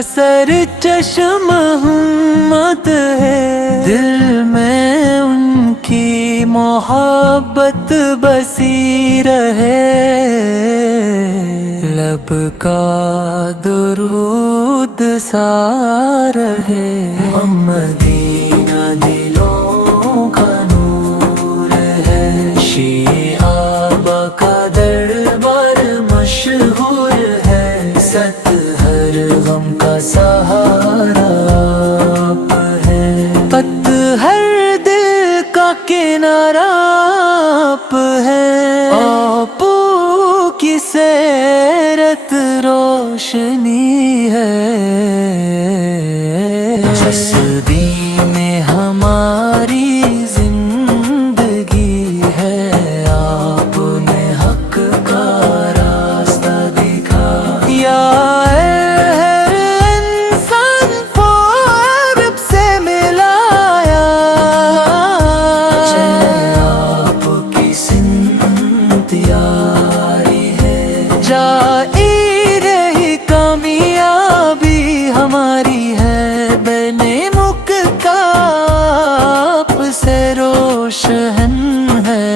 سر چشم ہمت ہے، دل میں ان کی محبت بسی رہے، لب کا درود سا رہے۔ مدینہ دلوں کا نور ہے، شیعہ کا دربار مشہور ہے، ست ہر غم کا سہارا آپ ہے، پت ہر دل کا کنارہ آپ ہے، آپ کی سیرت روشنی ہے، ہستی میں ہماری زندگی ہے، آپ نے حق کا راستہ دکھا، یا انسان کو رب سے ملایا، چلے آپ کی سمت یاری ہے، جائے رہی کامیابی ہماری ہے، بنے مکتا آپ سے روشن ہے،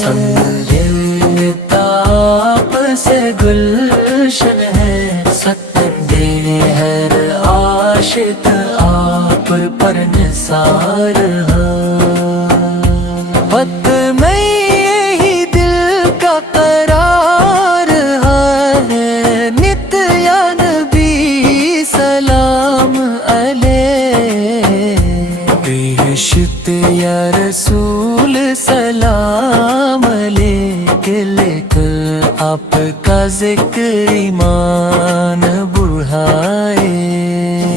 سمجھتا آپ سے گلشن ہے، ستندے ہر عاشق آپ پر نثار وقت میں یہی دل کا قرار ہے، نت یا نبی سلام علیہ، بہشت یا رسول سلام علیہ، لکھ آپ کا ذکر ایمان بڑھائے،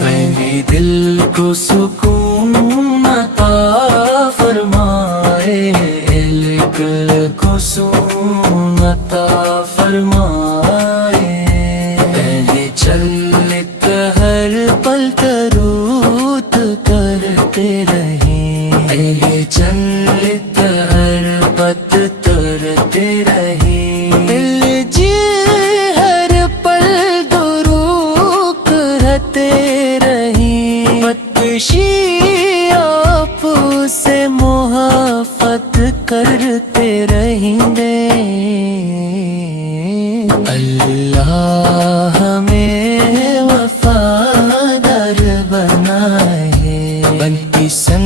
میرے دل کو سکون عطا فرمائے، دل کو سکون عطا فرمائے، پہلے چلت ہر پل درود کرتے رہیں، پہلے چلت ہر پت ترتے رہیں، دل جی ہر پل درود کرتے رہیں، پتشی آپ سے محبت کرتے رہیں گے، اللہ ہمیں وفادار بنائے، بن کی سن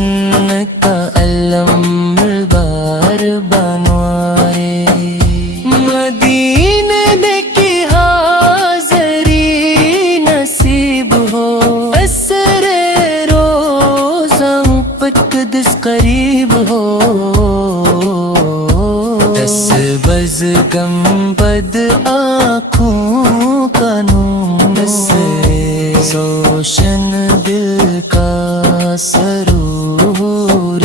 کا علم بار بنوائے، مدینے کی حاضری نصیب ہو، اسر روزہ قدس قریب ہو، دس بز گنبد آنکھوں کا نور، روشن دل کا سرور،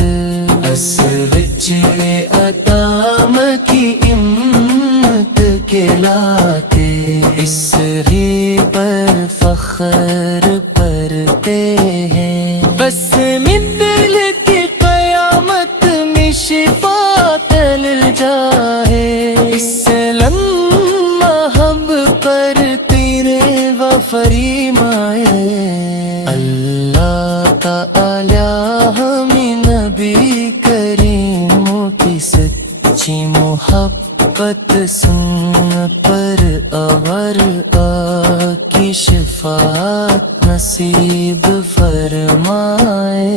اسرچے عطام کی امت کے لاتے، اس ری پر فخر کرتے ہیں، بس دل کی قیامت میں شفا تل جائے، اس لمحہ ہم پر تیرے وفریمائے، اللہ تعالی ہمیں نبی کریم کی سچی محبت سن پر اور کی شفاعت نصیب فرمائے۔